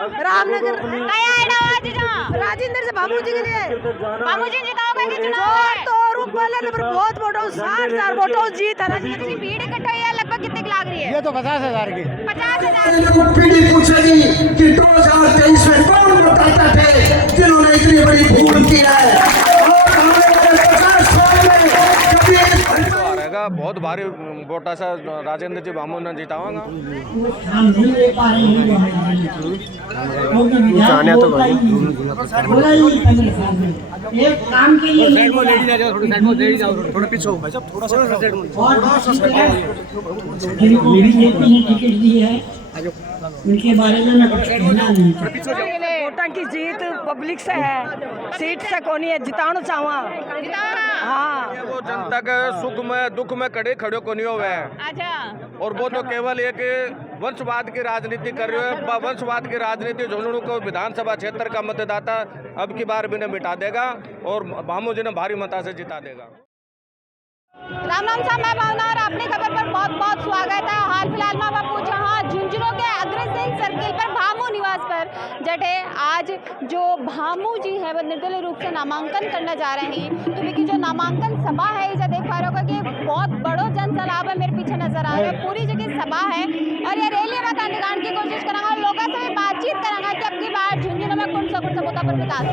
रामनगर कया आड़ा आज जहाँ राजेंद्र से बाबू जी के लिए बाबूजी जिताओगे कि चुनाव जोर है? तो और पहले नंबर बहुत वोटों 60,000 वोटों जीत है राजेंद्र कितनी जी। भीड़ इकट्ठा हुई है, लगभग कितने की लाग रही है? ये तो 50,000 की 50,000। को पीढ़ी पूछेगी कि 2023 में कौन बताता थे जिन्होंने इतनी बड़ी भूल की है और आने वाले 50 साल में कभी इस तो आ रहेगा बहुत भारी वोटा से राजेंद्र जी बामू ने जितावागा। जाने तो भाई एक काम के लिए साइड में लेडी जाओ, थोड़ा साइड में लेडी जाओ, थोड़ा पीछे हो भाई साहब, थोड़ा सा साइड में। जिनको बीजेपी ने टिकट दी है उनके बारे में मैं कुछ कहना नहीं चाहता। वोटां की जीत पब्लिक से है, सीट से कोनी है, जिताना चाहवा। हाँ वो जनता के सुख में दुख में खड़े को नहीं हुए हैं अच्छा, और वो तो केवल एक वंशवाद की राजनीति कर रहे हो। वंशवाद की राजनीति झुंझुनू को विधानसभा क्षेत्र का मतदाता अब की बार भी ने मिटा देगा और बामू जी ने भारी मता से जिता देगा। राम राम साहब, मैं भावना और अपनी खबर पर बहुत बहुत स्वागत है। हाल फिलहाल में बापू जहाँ झुंझुनू के अग्रसेन सर्किल पर भामू निवास पर जटे आज जो भामू जी है वो निर्दलीय रूप से नामांकन करने जा रहे हैं। तो देखिए जो नामांकन सभा है इसे देख पा रहे होगा कि एक बहुत बड़ो जनसैलाब है, मेरे पीछे नजर आ रहा है। पूरी जगह सभा है और ये रैली में दिखाने की कोशिश करेंगे और लोगों से भी बातचीत करेंगे कि अब की बार झुंझुनू में कौन सा मुद्दा पर विकास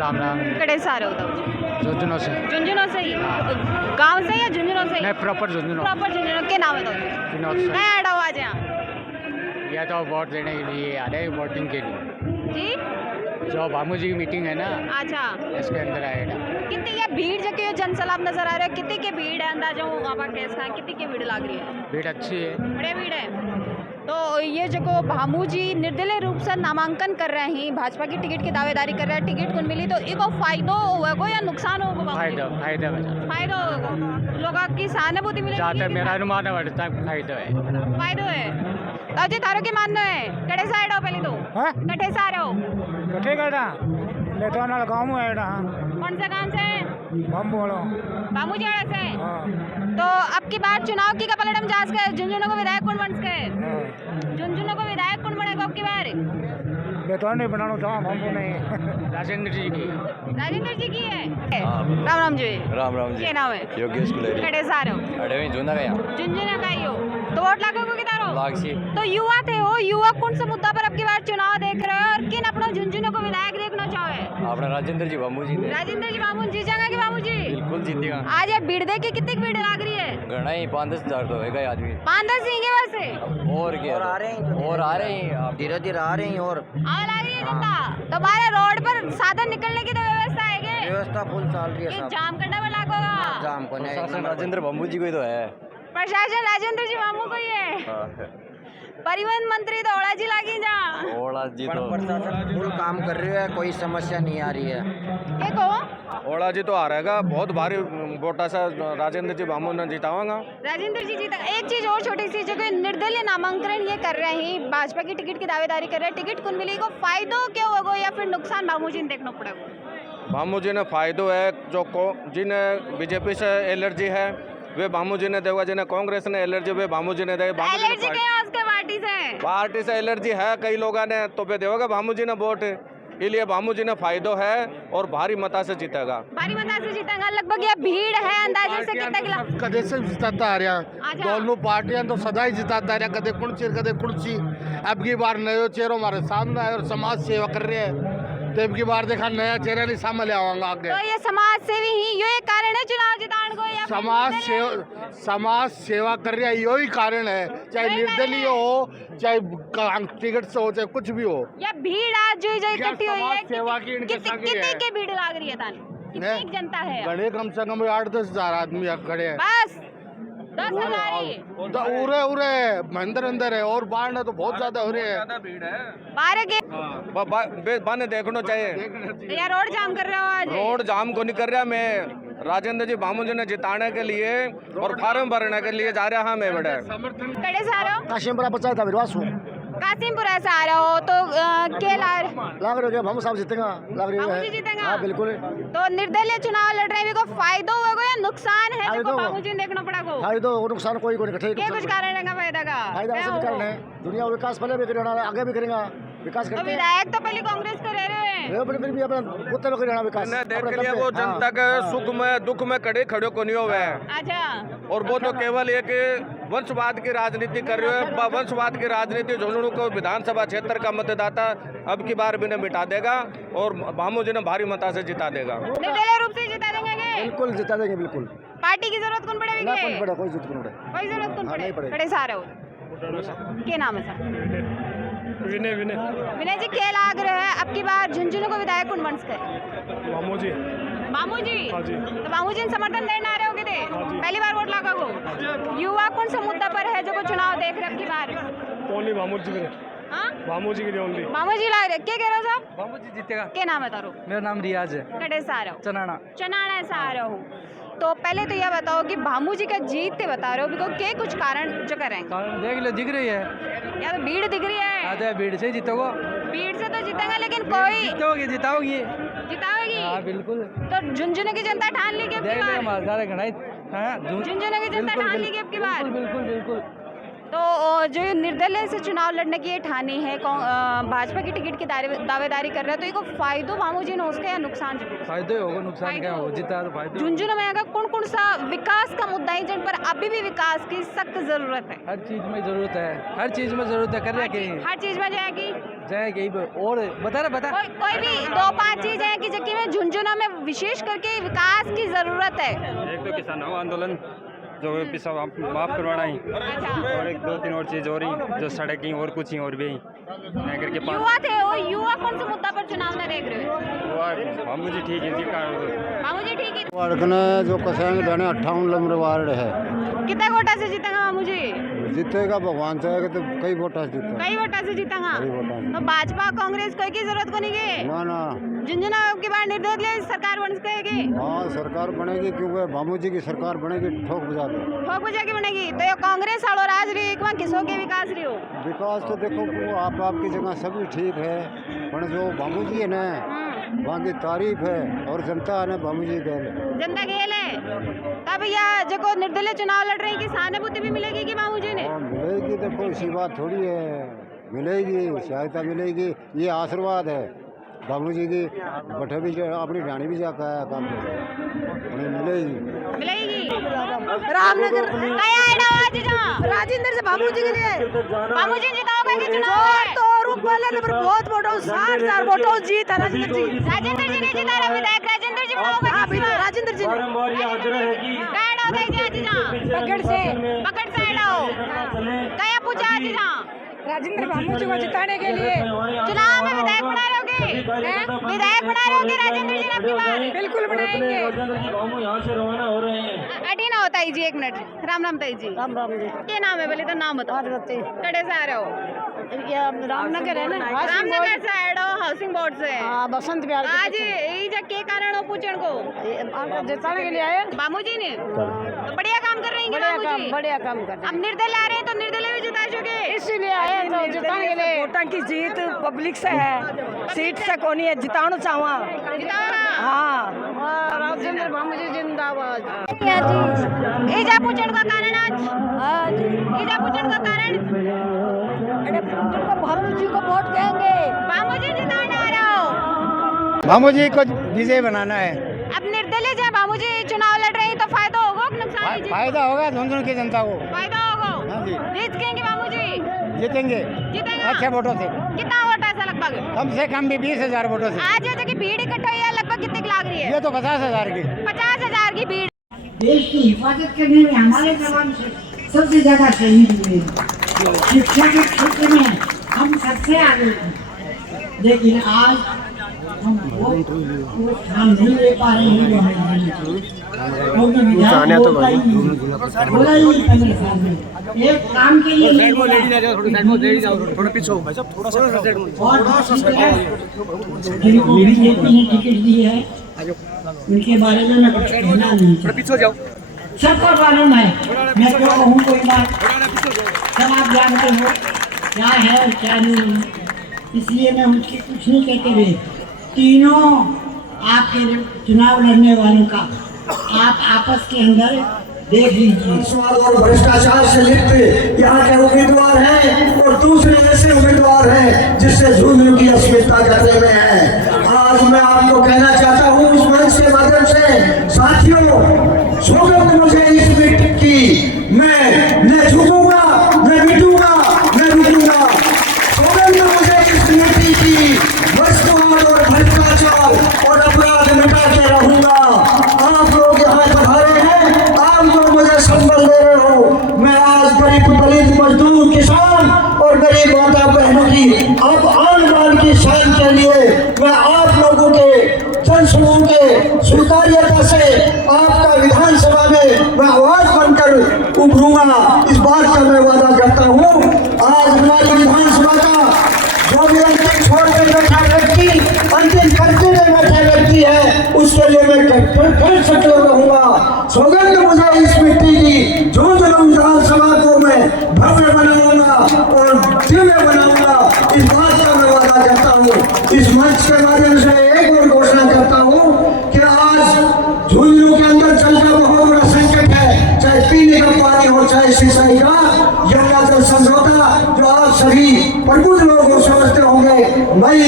राम राम। कड़े सारे होता है झुंझुनू से झुंझुनू से ही, गांव से या झुंझुनू से ही? नहीं, प्रॉपर झुंझुनू प्रॉपर झुंझुनू के नाम है तो विनोद से। मैं आड़ा आज यहाँ या तो वोट देने के लिए आ रहे हैं, वोटिंग के लिए। जी जो बामू जी की मीटिंग है ना, अच्छा, इसके अंदर आएगा। कितनी ये भीड़ जो कि जनसैलाब नजर आ रहा है, कितनी की भीड़ है अंदाजा हो वहाँ पर कैसा है, कितनी की भीड़ लग रही है? भीड़ अच्छी है। बड़े भीड़ है। तो ये जो भामू जी निर्दलीय रूप से नामांकन कर रहे हैं, भाजपा की टिकट की दावेदारी कर रहे हैं, टिकट कौन मिली तो इको फायदो होगा या नुकसान होगा? फायदा फायदा बचा फायदा होगा, लोगों की सहानुभूति मिलेगी। जहाँ तक मेरा अनुमान है बढ़ता फायदा है। फायदो है तो जी थारो की मानना है कड़े से आड़ो पहले तो हाँ? कटे से आ रहे हो? कठे करना ले तो ना गाँव में आएगा। कौन से काम से? बम बोलो। बामू जी आड़े से। हाँ तो अब की बार चुनाव की कपलडम जांच के झुंझुनू को विधायक कौन बन सके? हाँ। झुंझुनू को विधायक कौन बनेगा अब की बार? ले तो नहीं बनाना चाहो, बम नहीं। राजेंद्र जी की। राजेंद्र जी की है। राम राम जी। राम राम जी। क्या नाम है? योगेश कुलेरी। कड़े से आ रहे हो? अरे वहीं जूना गया झुंझुनू का ही हो तो वोट लागो को किधर हो? लागसी। तो युवा थे हो, युवा कौन से मुद्दा पर अब की बार चुनाव देख रहे हो और किन अपना झुंझुनू को विधायक देखना चाहे? अपना राजेंद्र जी बामू जी ने राजेंद्र जी बाबू जी जाएगा कि बाबू जी? बिल्कुल जीतेगा। आज ये भीड़ देख के कितनी भीड़ लग रही है? घना ही 5-10 हज़ार तो होगा आदमी। 5-10 ही के वैसे और क्या और आ रहे हैं धीरे धीरे आ रहे हैं और आने लग रही है जनता। तो बाहर रोड पर साधन निकलने की तो व्यवस्था है क्या? व्यवस्था फुल चल रही है ये सब जाम करने में लागोगा। जाम को नहीं प्रशासन राजेंद्र बामू जी को ही तो है। प्रशासन राजेंद्र जी मामू को ही है। परिवहन मंत्री तो ओला जी लागी जा। ओला जी तो प्रशासन फुल काम कर रही है, कोई समस्या नहीं आ रही है। देखो ओला जी तो आ रहेगा बहुत भारी वोटा से राजेंद्र जी बामू ने जितावागा। राजेंद्र जी जीता। एक चीज और छोटी सी जो कि निर्दलीय नामांकन ये कर रहे हैं, भाजपा की टिकट की दावेदारी कर रहे हैं, टिकट कौन मिली को फायदो क्यों होगा या फिर नुकसान बाबू जी ने देखना पड़ेगा? बामू जी ने फायदो है, जो जिन्हें बीजेपी से एलर्जी है वे बामू जी ने देगा, जिन्हें कांग्रेस ने एलर्जी वे बामू जी ने देगा। एलर्जी के उसके पार्टी से पार्टी से एलर्जी है कई लोगों ने, तो पे देगा भामू जी ने वोट, इसलिए भामू जी ने फायदो है और भारी मता से जीतेगा। भारी मता से जीतेगा। लगभग ये भीड़ है अंदाजे से कितना किला कदे से जिताता आ रहा अच्छा। दोनों पार्टियां तो सदा ही जिताता आ रहा, कदे कुर्सी। अब की बार नयो चेहरों हमारे सामने है और समाज सेवा कर रहे हैं, तो अब की बार देखा नया चेहरा नहीं सामने आवांगा आगे। तो ये समाज सेवी ही यो एक कारण है चुनाव जिताने को, या समाज सेवा कर रहा है, यही कारण है, चाहे निर्दलीय हो, चाहे टिकट से हो, चाहे कुछ भी हो। या भीड़ आज जो इकट्ठी हुई है, सेवा की इनके कितने की भीड़ लग रही है तानी, कितनी जनता है? बड़े कम से कम 8-10 हजार आदमी खड़े हैं, बस 10,000 ही उरे अंदर है, और बाहर ना तो बहुत ज्यादा हो रहे हैं। भीड़ है, बारह के बाने देखना चाहिए। या रोड जाम कर रहे हो आज? रोड जाम को नहीं कर रहा, मैं राजेंद्र जी भामू जी ने जिताने के लिए और फार्म भरने के लिए जा रहा मैं बड़े। कड़े से आ रहे हो? काशिमपुरा पंचायत का विश्वास हूँ, कासिमपुरा से आ रहे हो, तो के लाग रहे हो भामू साहब जीतेगा, लाग भामू जी जीतेगा? हाँ बिल्कुल। तो निर्दलीय चुनाव लड़ रहे हैं, को फायदा होगा या नुकसान है? देखो भामू जी देखना पड़ा को फायदा नुकसान कोई क्या कुछ कारण है फायदा का? फायदा कारण है, दुनिया विकास पहले भी करेगा, आगे भी करेगा विकास तो करते हैं। विधायक तो पहले कांग्रेस का रह रहे हैं, फिर भी अपना उत्तर में करेगा विकास देख के लिए वो जनता के सुख में दुख में खड़े को नहीं हुए हैं, अच्छा। और वो तो केवल एक वंशवाद की राजनीति कर रहे हैं। वंशवाद की राजनीति झुंझुनू को विधानसभा क्षेत्र का मतदाता अब की बार भी ने मिटा देगा और भामू जी ने भारी मता से जिता देगा। निर्दलीय रूप से जिता देंगे क्या? बिल्कुल जिता देंगे, बिल्कुल। पार्टी की जरूरत कौन पड़ेगी? कोई जरूरत नहीं पड़े, कोई जरूरत कौन नहीं पड़े? पड़ेगी। बड़े सारे हो क्या नाम है सर? विनय जी, क्या लाग रहा है अब की बार झुंझुनू को विधायक कौन बन सके? मामू जी। मामू जी? हाँ जी। तो मामू जी समर्थन देने आ रहे हो किते? पहली बार वोट लगा को? युवा कौन सा मुद्दा पर है जो को चुनाव देख रहे अब की बार? ओनली मामू जी के, हाँ मामू जी के लिए ओनली। मामू जी लाग रहे, क्या कह रहे हो साहब? मामू जी जीतेगा। क्या नाम है तारो? मेरा नाम रियाज है। कड़े से आ रहे हो? चनाना। चनाना से आ रहे हो, तो पहले तो यह बताओ कि भामू जी का जीतते बता रहे हो, बिकॉज क्या कुछ कारण जो करेंगे? कारण देख लो, दिख रही है, या तो भीड़ दिख रही है? आधा भीड़ से जीतोगे। भीड़ से तो जीतेगा, लेकिन कोई जीतोगे, जिताओगी। जिताओगी? हाँ बिल्कुल। तो झुंझुनू की जनता ठान ली कि अब की देख बार? हमारे सारे घनाई। हाँ झुंझुनू की जनता ठान ली कि अब की बार? बिल्कुल बिल्कुल। तो जो निर्दलीय से चुनाव लड़ने की ये ठानी है, भाजपा की टिकट की दावेदारी कर रहे हैं, तो इनको फायदो भामू जी ने उसका या नुकसान? फायदे होगा, नुकसान क्या होगा? जिता तो फायदे। झुंझुनू में अगर कौन कौन सा विकास का मुद्दा है जिन पर अभी भी विकास की सख्त जरूरत है? हर चीज में जरूरत है, हर चीज में जरूरत है, कर रहे कहीं हर चीज में जाएगी जाएगी। और बता बता कोई भी 2-5 चीज है कि जबकि में झुंझुनू में विशेष करके विकास की जरूरत है। एक तो किसानों आंदोलन जो पिछा माफ करवाना ही, और एक 2-3 और चीज और ही जो सड़क ही और कुछ ही और भी नगर के पास। युवा थे वो, युवा कौन से मुद्दा पर चुनाव में देख रहे हो? मामू जी ठीक है जी का मामू जी ठीक है। वार्ड ने जो कसेंगे जाने 58 नंबर वार्ड है, कितना वोटा से जीतेगा मामू जी? जीतेगा भगवान चाहेगा तो कई वोटा से जीतेगा। कई वोटा से जीतेगा? कई वोटा से। तो भाजपा कांग्रेस कोई की जरूरत को नहीं है? ना ना, झुंझुनू की बार निर्दलीय सरकार बन सकेगी? हाँ सरकार बनेगी, क्योंकि भामू जी की सरकार बनेगी, ठोक बजा के ठोक बजा के बनेगी। तो ये कांग्रेस और राज रही है, किसों के विकास रही हो? विकास तो देखो वो आपकी जगह सभी ठीक है, पर जो भामू जी है ना वहाँ की तारीफ है, और जनता ने भामू जी गैल जनता गेल है। तब यह जो निर्दलीय चुनाव लड़ रही है, कि सहानुभूति भी मिलेगी कि मामू जी ने? मिलेगी, देखो इसी बात थोड़ी है, मिलेगी, सहायता मिलेगी, ये आशीर्वाद है भामू जी की। बठे भी अपनी ढाणी भी जाकर आया काम उन्हें मिलेगी। रामनगर राजेंद्र से भामू जी के लिए भामू जी जिताओगे कि चुनाव? तो नंबर बहुत वोटों 60,000 वोटों जीत है राजेंद्र जी। राजेंद्र जी ने जिता रहा विधायक राजेंद्र जी बनाओगे? राजेंद्र जी पकड़ से आड़ाओ कया पूछा आज राजेंद्र भामू जी को जिताने के लिए चुनाव में विधायक बना रहे होगे? विधायक बना रहे होगे राजेंद्र जी ने आपकी बार? बिल्कुल बनाएंगे। यहाँ से रवाना हो रहे हैं। अटी ना होता जी, एक मिनट। राम राम ताई जी। राम राम जी। क्या नाम है पहले तो नाम बताओ। कड़े से आ रहे हो? रामनगर है ना, रामनगर से आ रहे हो, हाउसिंग बोर्ड से। बसंत विहार आज ये के कारण हो पूछन को जिताने के लिए आए बामू जी ने? तो बढ़िया काम कर रही हैं बामू जी। बढ़िया काम कर अब निर्दलीय आ रहे हैं, तो निर्दलीय भी जिता चुके, इसीलिए आए तो जिताने के लिए। वोटा की जीत पब्लिक से है, सीट से कोनी है, जिताना चाहवा। हाँ, राजेंद्र भामू जी जिंदाबाद। ईजा पूछन का कारण आज? ईजा पूछन का कारण जिनको भामू जी को वोट देंगे। भामू जी जिताना आ रहा हो। भामू जी को विजय बनाना है। अब निर्दलीय जब भामू जी चुनाव लड़ रहे हैं तो फायदा होगा कि नुकसान ही? फायदा होगा झुंझुनू की जनता को। फायदा होगा। हाँ जी। जीत जाएंगे भामू जी? जीतेंगे जीतेगा। अच्छे वोटों से। कितना वोट है ऐसा लगभग? कम से कम भी 20,000 वोटों से। आज जैसे कि भीड़ इकट्ठा हुई है, लगभग कितनी लाग रही है? ये तो 50,000 की। 50,000 की भीड़। देश की हिफाजत करने में हमारे जवान सबसे ज्यादा शहीद हुए। शिक्षा के क्षेत्र में हम सबसे आगे हैं, लेकिन आज हम वो स्थान नहीं ले पा रहे हैं जो हमें लेना चाहिए। क्योंकि विधायक बोला ही 15 साल में एक काम के लिए नहीं बोला। और दूसरी तरफ जिनको बीजेपी ने टिकट दी है उनके बारे में मैं कुछ कहना नहीं चाहता। सबको मालूम है, मैं जो कहूँ कोई बात सब आप जानते हो क्या है और क्या नहीं, इसलिए मैं उनकी कुछ नहीं कहते हुए तीनों आपके चुनाव लड़ने वालों का आप आपस के अंदर देख लीजिए। स्वाद और भ्रष्टाचार से लिप्त यहाँ के उम्मीदवार हैं और दूसरे ऐसे उम्मीदवार हैं जिससे झुंझुनू की अस्मिता खतरे में है। आज मैं आपको कहना चाहता हूँ उस मंच के माध्यम से, साथियों, सौगंध मुझे इस मिट्टी की, मैं न झुकूंगा न मिटूंगा न रुकूंगा। सौगंध मुझे इस मिट्टी की, वस्तुवाद और भ्रष्टाचार और अपराध मिटा के रहूंगा। आप लोग यहाँ पधारे हैं, आप लोग मुझे संबल दे रहे हो। मैं आज गरीब दलित मजदूर किसान और गरीब माता बहनों की अब आन बान की शान के लिए मैं आप लोगों के जनसमूह के स्वीकार्यता से आपका विधानसभा में मैं आवाज बनकर उभरूंगा, इस बात का मैं वादा करता हूँ। आज हमारी विधानसभा का जो भी अंतिम छोड़ कर बैठा व्यक्ति, अंतिम करते में बैठा व्यक्ति है, उसके लिए मैं फिर सक्रिय रहूंगा। सौगंध मुझे इस मिट्टी की, झुंझुनू विधानसभा को मैं भव्य बनाऊंगा और दिव्य बनाऊंगा, इस बात का मैं वादा करता हूँ। इस मंच के माध्यम से एक और घोषणा करता हूँ कि आज झुंझुनू के अंदर जल का बहुत बड़ा संकट है, चाहे पीने का पानी हो चाहे सिंचाई का। यमुना जल समझौता जो आप सभी प्रबुद्ध लोग समझते होंगे, मई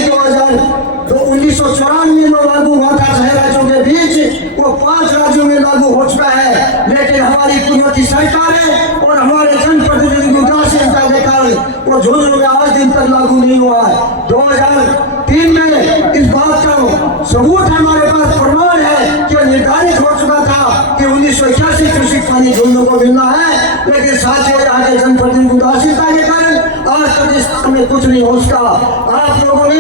1994 में लागू हुआ था 6 राज्यों के बीच, वो 5 राज्यों में लागू हो चुका है। लेकिन हमारी पूर्ववर्ती सरकारें और हमारे जनप्रतिनिधि उदासीनता के कारण वो झुंझुनू में आज दिन तक लागू नहीं हुआ है। 2003 में इस बात का सबूत हमारे पास प्रमाण है कि निर्धारित हो चुका था कि 1981 क्रूसिक पानी झुंझुनू को मिलना है, लेकिन साथियों यहाँ के जनप्रतिनिधि उदासीनता के कारण आज तक इस काम में कुछ नहीं हो सका। आप लोगों ने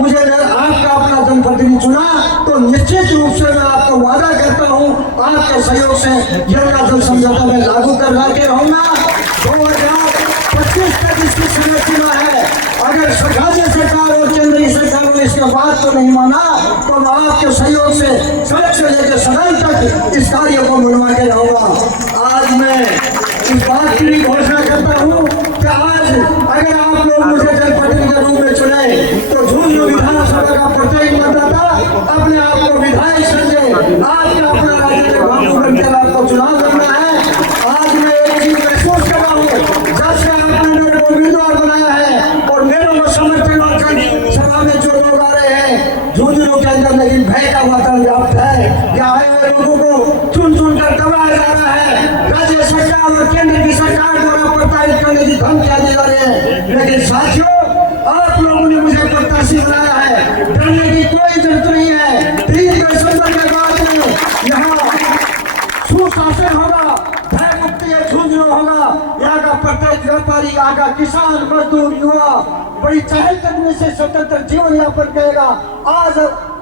मुझे आपका अपना जनप्रतिनिधि चुना, तो निश्चित रूप से मैं आपको वादा करता हूँ आपके सहयोग से यमुना जल समझौता में लागू करवा के रहूंगा। 2025 तक इसकी समय सीमा है। अगर राज्य सरकार और केंद्रीय सरकारों ने इसका बात को नहीं माना तो मैं आपके सहयोग से सड़क से लेकर सदन तक इस कार्य को मनवा के रहूंगा। आज मैं इस बात की भी घोषणा करता हूँ कि आज अगर आप लोग मुझे जनप्रतिनिधि के रूप में चुने तो झुंझुनू विधानसभा का प्रत्येक मतदाता अपने आप को विधायक समझे, आपका अपना राजनीतिक भागू बनकर आपको चुनाव करना है। आज मैं एक चीज महसूस कर रहा हूँ, जब से आपने मेरे को उम्मीदवार बनाया है और मेरे को समर्थन सभा में जो लोग आ रहे हैं झुंझुनू के अंदर, लेकिन भय का वातावरण व्याप्त है। यहाँ आए हुए लोगों को चुन चुन कर दबाया जा रहा है, राज्य सरकार और केंद्र की सरकार द्वारा प्रताड़ित करने की धमकियां दी जा रही है। लेकिन साथियों, आप लोगों ने मुझे प्रत्याशी बनाया है, डरने की कोई जरूरत नहीं है। 3 दिसंबर के बाद में यहाँ सुशासन होगा, भय मुक्ति झुंझुनू होगा। यहाँ का प्रत्येक व्यापारी, यहाँ का किसान, मजदूर, युवा बड़ी चहलकदमी से स्वतंत्र जीवन यापन करेगा। आज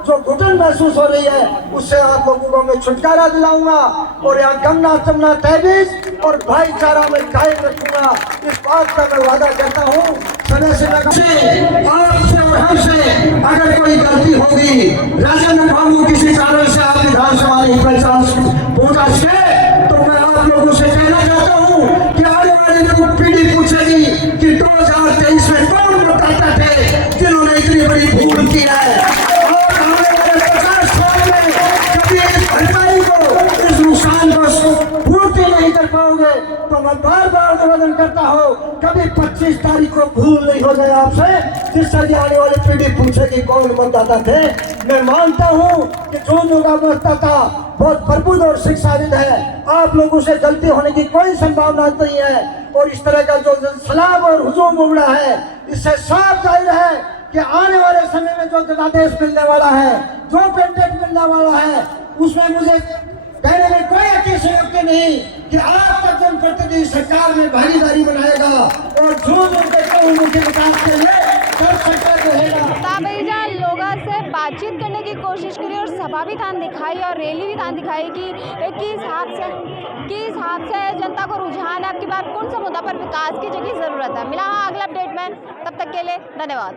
जो घुटन महसूस हो रही है उससे आप लोगों को मैं छुटकारा दिलाऊंगा और यहाँ गमना तमना तहबीज और भाईचारा में कायम रखूंगा, इस बात का मैं वादा करता हूँ। समय से आपसे और हमसे अगर कोई गलती होगी, राजेंद्र बाबू किसी कारण से आप विधानसभा नहीं पहुंचा सके, तो मैं आप लोगों से कहना चाहता हूँ कि आने वाली पीढ़ी पूछेगी कि 2023 में कौन बताता थे जिन्होंने इतनी बड़ी भूल की है। पूर्ति नहीं कर पाओगे तो मैं बार बार निवेदन करता हूँ, कभी 25 28 तारीख को भूल नहीं हो जाए आपसे, जिससे कि आने वाली पीढ़ी पूछेगी कौन मतदाता थे। मैं मानता हूँ कि जो लोग मतदाता बहुत प्रबुद्ध और शिक्षाविद है, आप लोगों से गलती होने की कोई संभावना नहीं है। और इस तरह का जो सलाम और हुजूम उमड़ा है, इससे साफ जाहिर है कि आने वाले समय में जो जनादेश मिलने वाला है, जो पेटेंट मिलने वाला है, उसमें मुझे कहने में कोई अतिशयोक्ति नहीं कि आपका जनप्रतिनिधि सरकार में भागीदारी बनाएगा और जो उनके विकास के लिए कर सकता रहेगा। लोगों से बातचीत करने की कोशिश करी और सभा भी थान दिखाई और रैली भी थान दिखाई कि किस हिसाब से जनता को रुझान है, आपकी बार कौन सा मुद्दा पर विकास की जगह जरूरत है। मिला अगला अपडेट में, तब तक के लिए धन्यवाद।